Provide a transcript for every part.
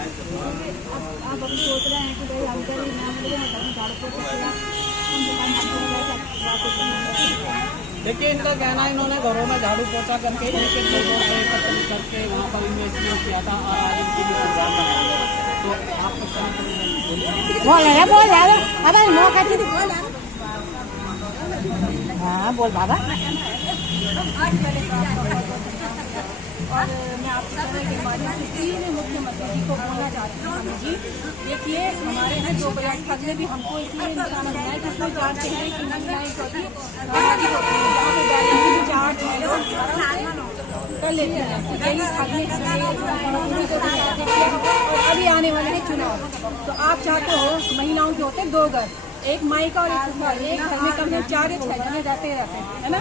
अब हम सोच रहे हैं कि भाई हम गरीब ना मिले हम झाड़ू पोछा किया, हम देखिए इनका कहना है इन्होंने घरों में झाड़ू पोछा करके एक एक लोगों को एकत्र करके वहाँ पर इन्वेस्टमेंट किया था और आज इनकी भी सरकार बनाया। तो आप बोल रहे अबे मौका दे बोल। हाँ बोल बाबा। और मैं आपसे मुख्यमंत्री जी को बोलना चाहती हूँ जी, देखिए हमारे यहाँ जो बयान फजले भी हमको इसलिए इंसान बनाए कि कोई जानते हैं कि महिलाएं होती कर लेते हैं अभी आने वाले हैं चुनाव। तो आप चाहते हो महिलाओं के होते 2 घर, एक मायका और एक ससुराल, एक घर में कम से कम 4 या 6 जने रहते हैं है ना।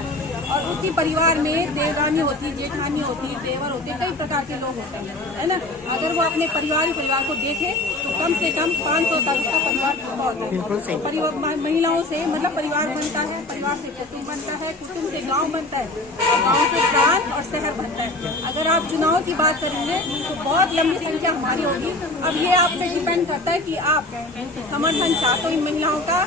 और उसी परिवार में देवरानी होती, जेठानी होती, देवर होते, कई प्रकार के लोग होते हैं है ना। अगर वो अपने परिवार को देखे तो कम से कम 500 तक उसका परिवार परिवार महिलाओं से मतलब परिवार बनता है, परिवार से कुटुंब बनता है, कुटुंब से गांव बनता है, गांव से प्रांत और शहर बनता है। अगर आप चुनाव की बात करेंगे तो बहुत लंबी संख्या हमारी होगी। अब ये आप पे डिपेंड करता है कि आप समर्थन चाहते हो इन महिलाओं का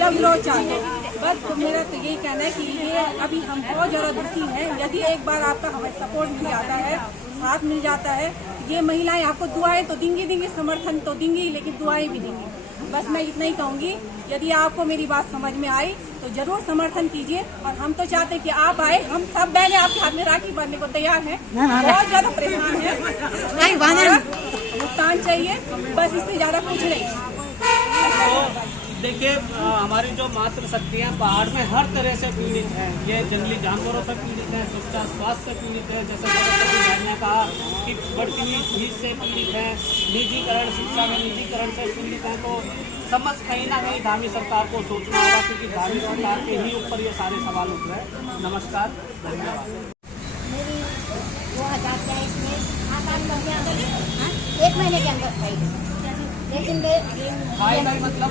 या विरोध चाहते हो। बस तो मेरा तो यही कहना है कि ये अभी हम बहुत ज़्यादा दुखी हैं। यदि एक बार आपका हमें सपोर्ट मिल जाता है, साथ मिल जाता है, ये महिलाएं आपको दुआएं तो देंगी, समर्थन तो देंगी, लेकिन दुआएं भी देंगी। बस मैं इतना ही कहूँगी, यदि आपको मेरी बात समझ में आई तो जरूर समर्थन कीजिए। और हम तो चाहते हैं कि आप आए, हम सब बहनें आपके हाथ में राखी बांधने को तैयार हैं, बहुत ज़्यादा परेशान है, भुगतान चाहिए, बस इससे ज़्यादा कुछ नहीं। देखिए हमारी जो मातृशक्तियाँ पहाड़ में हर तरह से पीड़ित हैं। ये जंगली जानवरों से पीड़ित है, शिक्षा स्वास्थ्य से पीड़ित है, जैसे ने कहा कि बढ़ती हुई फीस से पीड़ित है, निजीकरण शिक्षा में निजीकरण से पीड़ित है। तो समझ कहीं ना कहीं धामी सरकार को सोचना होगा, क्योंकि धामी सरकार के ही ऊपर ये सारे सवाल उठ रहे हैं। नमस्कार, धन्यवाद। मेरी 2023 में 1 महीने के अंदर खाई, लेकिन मतलब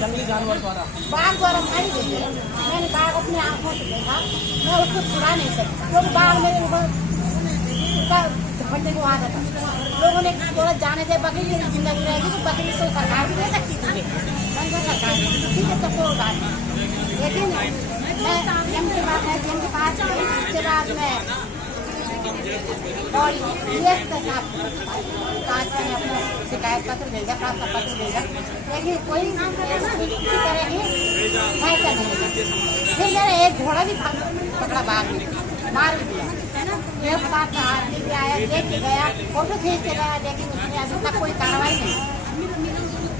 जंगली जानवर द्वारा बाघ द्वारा मारी गई है। मैंने बाघ अपने आंखों से देखा, मैं उसको छुड़ा नहीं सकती क्योंकि बाघ मेरे ऊपर उसका झपटने को आ जाता। लोगों ने थोड़ा जाने से बकरी की जिंदगी रहेगी तो बकरी तो सरकार भी दे सकती थी, सरकार ठीक है सबको उठा। लेकिन मैं एम के पास है, एम के पास उसके बाद में और ये अपना शिकायत पत्र भेजा, प्रार्थना पत्र भेजा, लेकिन कोई किसी तरह की सहायता नहीं। फिर मैंने एक घोड़ा भी पकड़ा, बाघ ने मार भी दिया है ना। मेरे साथ आदमी भी आया, देख के गया, फोटो खींच के गया, लेकिन उसने अभी तक कोई कार्रवाई नहीं।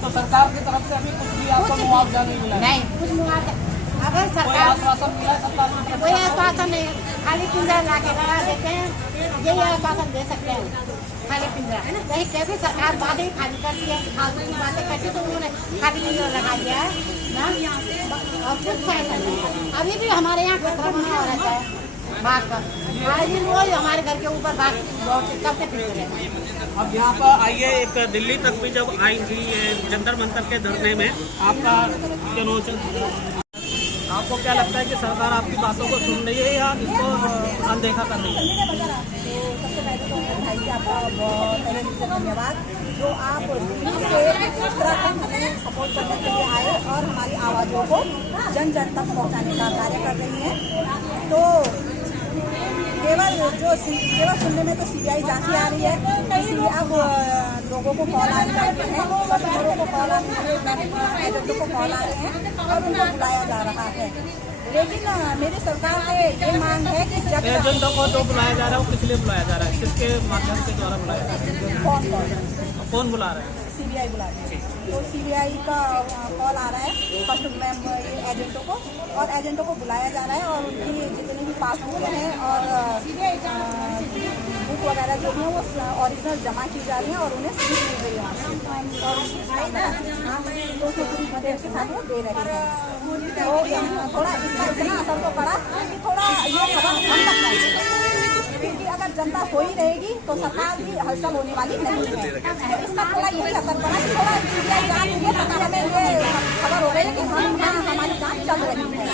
तो सरकार की तरफ से अभी कुछ भी आपको मुआवजा नहीं मिला? नहीं, कुछ मुआवजा अगर सरकार आश्वासन मिला सरकार की तरफ? कोई आश्वासन नहीं, खाली पिंजरा ला के लगा देते हैं, यही आश्वासन दे सकते हैं, खाली पिंजरा है ना। यही कहते सरकार बातें खाली करती है, फालतू की बातें करती, तो उन्होंने खाली पिंजरा लगा दिया है ना। और कुछ सहायता नहीं। अभी भी हमारे यहाँ खतरा बना हो रहता है बाघ का, आज दिन रोज हमारे घर के ऊपर बाघ चलते फिरते रहते हैं। अब यहाँ पर आइए, एक दिल्ली तक भी जब आई थी जंतर मंतर के धरने में, आपका आपको क्या लगता है कि सरकार आपकी बातों को सुन रही है या इसको अनदेखा कर रही है? तो सबसे पहले तो भाई जी आपका बहुत धन्यवाद, जो आप दिल्ली से उत्तराखंड हमें सपोर्ट करने के लिए आए और हमारी आवाज़ों को जन जन तक पहुँचाने का कार्य कर रही हैं। तो केवल सुनने में तो CBI जांच ही आ रही है, इसलिए अब लोगों को कॉल आने लगे हैं, कस्टमरों को कॉल आने हैं, एजेंटों को कॉल आ रहे हैं और उनको बुलाया जा रहा है। लेकिन मेरी सरकार से ये मांग है कि जब एजेंटों को जो बुलाया जा रहा है वो किस लिए बुलाया जा रहा है, किसके माध्यम से द्वारा बुलाया जा रहा है? कौन बुला रहा है? CBI बुला रही है। तो CBI का कॉल आ रहा है फर्स्ट एजेंटों को, और एजेंटों को बुलाया जा रहा है और उनकी जितनी भी पासबुक हैं और बुक वगैरह जो भी है वो ओरिजिनल जमा की जा रही है और उन्हें सील दी गई है और तो पूरी मदद के साथ वो दे रहे हैं। तो थोड़ा इसका इतना असर तो पड़ा कि थोड़ा ये खबर हम तक पहुँची, क्योंकि अगर जनता सोई रहेगी तो सरकार भी हलचल होने वाली नहीं है। तो इसका थोड़ा यही असर पड़ा कि थोड़ा CBI जांच हुई है, तभी हमें ये खबर हो गई है कि हम यहाँ हमारी जांच चल रही है।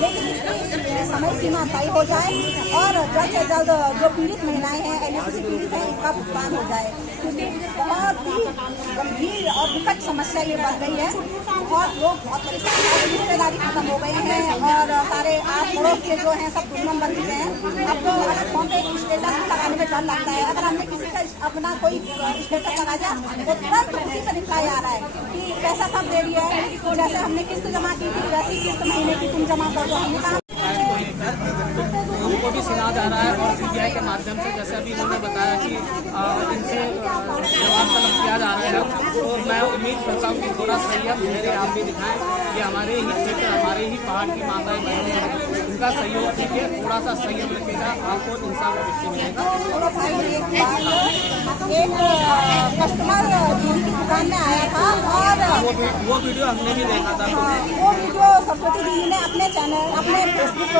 लेकिन इसकी समय सीमा तय हो जाए और जल्द से जल्द जो पीड़ित महिलाएं हैं, एनएससी पीड़ित हैं, इनका भुगतान हो जाए, क्योंकि बहुत ही गंभीर और विकट समस्या ये बन गई है। बहुत लोग बहुत परेशान हैं, रिश्तेदारी खत्म हो गए हैं और सारे आस पड़ोस के जो हैं सब दुश्मन बन चुके हैं। अब तो अगर फोन पे स्टेटस लगाने में डर लगता है, अगर हमने किसी का अपना कोई स्टेटस लगा दिया तो तुरंत उसी पर रिप्लाई आ रहा है कि पैसा कब दे दिया है, तो जैसे हमने किस्त जमा की थी वैसी किस्त महीने की तुम जमा कर दो। हमने कहा उनको भी सुना जा रहा है और सीबीआई के माध्यम से, जैसे अभी उन्होंने बताया कि इनसे जवाब तलब किया जा रहा है, तो मैं उम्मीद करता हूँ कि थोड़ा संयम धैर्य आप भी दिखाएं। ये हमारे ही क्षेत्र, हमारे ही पहाड़ की माताएं बहनें हैं, उनका सहयोग कीजिए, थोड़ा सा संयम रखिएगा, आपको इंसाफ अवश्य मिलेगा। एक कस्टमर दीदी की दुकान में आया था और वो वीडियो हमने भी देखा था। वो वीडियो सरस्वती दीदी ने अपने चैनल, अपने फेसबुक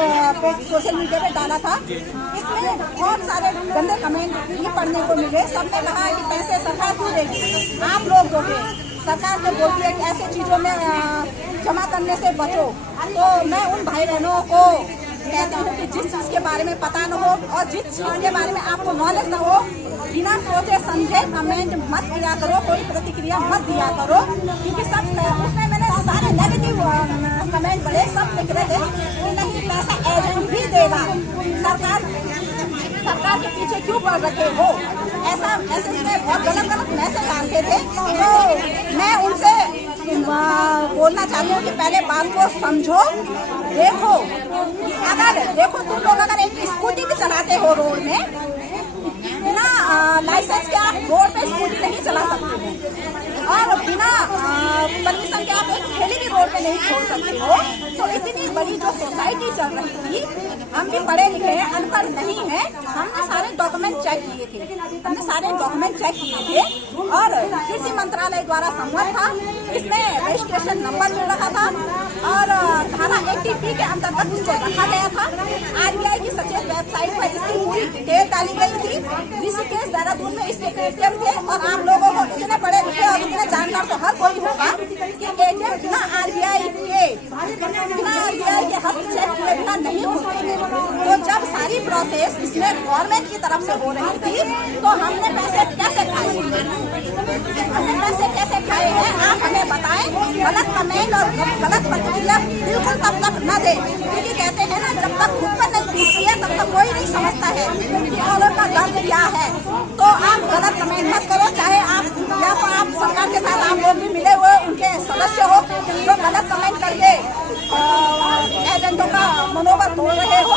पे, सोशल मीडिया पे डाला था। इसमें बहुत सारे गंदे कमेंट भी पढ़ने को मिले। सबने कहा कि पैसे सरकार क्यों देगी, आप लोग दोगे, सरकार तो बोलती है कि ऐसे चीजों में जमा करने से बचो। तो मैं उन भाई बहनों को कहती हूँ कि जिस चीज के बारे में पता न हो और जिस चीज के बारे में आपको नॉलेज न हो, बिना सोचे समझे कमेंट मत किया करो, कोई प्रतिक्रिया मत दिया करो, क्योंकि सब उसमें मैंने सारे नेगेटिव कमेंट पढ़े, सब लिख रहे थे कि नहीं पैसा एजेंट भी देगा, सरकार के पीछे क्यों पड़ रखे हो, ऐसा मैसेज में बहुत गलत मैसेज आते थे। तो मैं उनसे बोलना चाहती हूँ कि पहले बात को समझो, देखो तुम लोग अगर एक स्कूटी भी चलाते हो रोड में, बिना लाइसेंस के आप रोड पे स्कूटी नहीं चला सकते हो और बिना परमिशन के आप एक ठेली भी रोड पे नहीं खोल सकते हो। तो इतनी बड़ी जो सोसाइटी चल रही थी, हम भी पढ़े लिखे हैं, अनपढ़ नहीं है, हमने सारे डॉक्यूमेंट चेक किए थे और कृषि मंत्रालय द्वारा संमत था। इसमें रजिस्ट्रेशन नंबर मिल रहा था और धारा 80B के अंतर्गत इसको रखा गया था। आरबीआई की सचेत वेबसाइट पर इसकी पूरी डिटेल डाली गई थी। ऋषिकेश देहरादून में इसके एटीएम थे और आप लोगों को इतने पढ़े लिखे और इतने जानकार तो हर कोई होगा कि एटीएम बिना आरबीआई के हस्तक्षेप किए बिना नहीं खुलते हैं। तो जब सारी प्रोसेस इसमें गवर्नमेंट की तरफ से हो रही थी तो हमने पैसे कैसे खाए हैं, आप हमें बताएं। गलत कमेंट और गलत प्रतिक्रिया बिल्कुल तब तक न दें, क्योंकि कहते हैं ना, जब तक खुद पर नहीं बीतती है तब तक कोई नहीं समझता है कि औरों का दर्द क्या है। तो आप गलत कमेंट मत करो, चाहे आप या तो आप सरकार के साथ आप लोग भी मिले हुए उनके सदस्य हो, जो गलत कमेंट करके एजेंटों का मनोबल तोड़ रहे हो,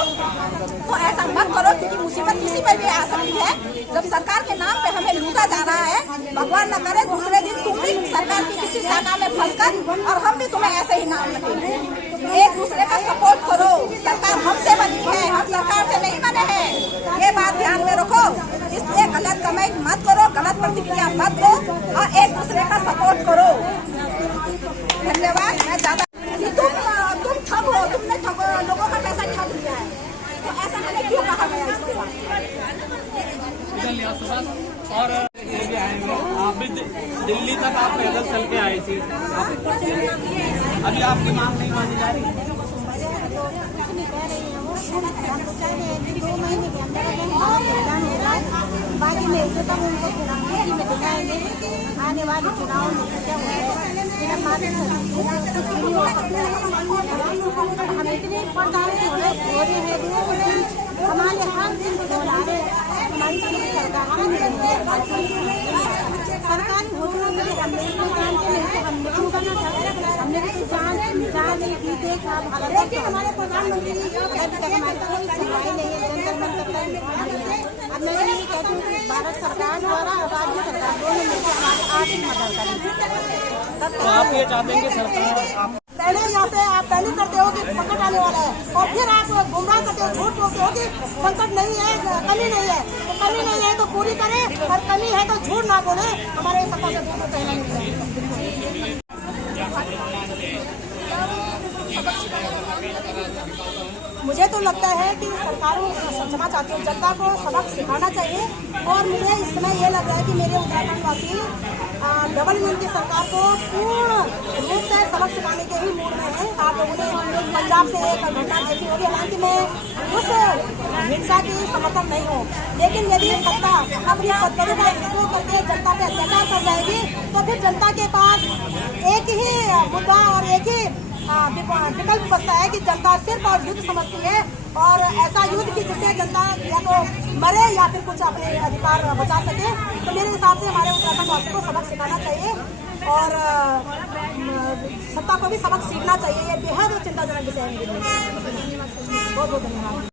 तो ऐसा मत करो, क्योंकि मुसीबत किसी पर भी आ सकती है। जब सरकार के नाम पे हमें लूटा जा रहा है, भगवान न करे दूसरे दिन तुम भी सरकार की किसी शाखा में फंसकर और हम भी तुम्हें ऐसे ही नाम रखेंगे। एक दूसरे का सपोर्ट करो, सरकार हमसे बनी है, हम सरकार से नहीं बने हैं, ये बात ध्यान में रखो। इसलिए गलत कमेंट मत करो, गलत प्रतिक्रिया मत दो और एक दूसरे का सपोर्ट करो। धन्यवाद। मैं ज्यादा तुम ठग हो, तुमने लोगों का पैसा ठग लिया है, तो ऐसा हमें क्यों कहा गया इसके बाद? और ये भी आए हैं, आप भी दिल्ली तक आप पैदल चल के आए थी, अभी आपकी मांग नहीं मानी जा रही? बाकी में उनको दिखाएंगे आने वाले चुनाव में क्या हम इतने परेशान हो रहे हैं, हमारे हर दिन हमारी सरकारी होटलों में हमने हमारे प्रधानमंत्री कोई सुनवाई नहीं है, जनता मंत्र। अब मैं यही कहती हूँ कि भारत सरकार द्वारा और राज्य सरकार दोनों मिलकर हमारी आर्थिक मदद करें। तो आप ये चाहते हैं कि सरकार पहले यहाँ से आप पहले करते हो कि संकट आने वाला है और फिर आप गुमराह करते हो, झूठ बोलते हो कि संकट नहीं है, कमी नहीं है, तो कमी नहीं है तो पूरी करें और कमी है तो झूठ ना बोले। हमारे सपा से दूर कहना नहीं है। मुझे तो लगता है कि सरकारों क्षमा चाहती हूँ, जनता को सबक सिखाना चाहिए। और मुझे इस समय ये लग रहा है कि मेरे उत्तराखंड वासी डबल इंजन की सरकार को पूर्ण रूप से सबक सिखाने के ही मूड में है। आप लोगों ने पंजाब से एक घटना देखी होगी, हालांकि मैं उस हिंसा की समर्थन नहीं हूँ, लेकिन यदि सत्ता अपनी सत्ता का उपयोग करके जनता पे अत्याचार कर जाएगी तो फिर जनता के पास एक ही मुद्दा और एक ही विकल्प बचता है कि जनता सिर्फ और युद्ध समझती है, और ऐसा युद्ध की जिससे जनता या तो मरे या फिर कुछ अपने अधिकार बचा सके। तो मेरे हिसाब से हमारे उत्तराखंड वासियों को सबक सिखाना चाहिए और सत्ता को भी सबक सीखना चाहिए। ये बेहद चिंताजनक विषय है। बहुत बहुत धन्यवाद।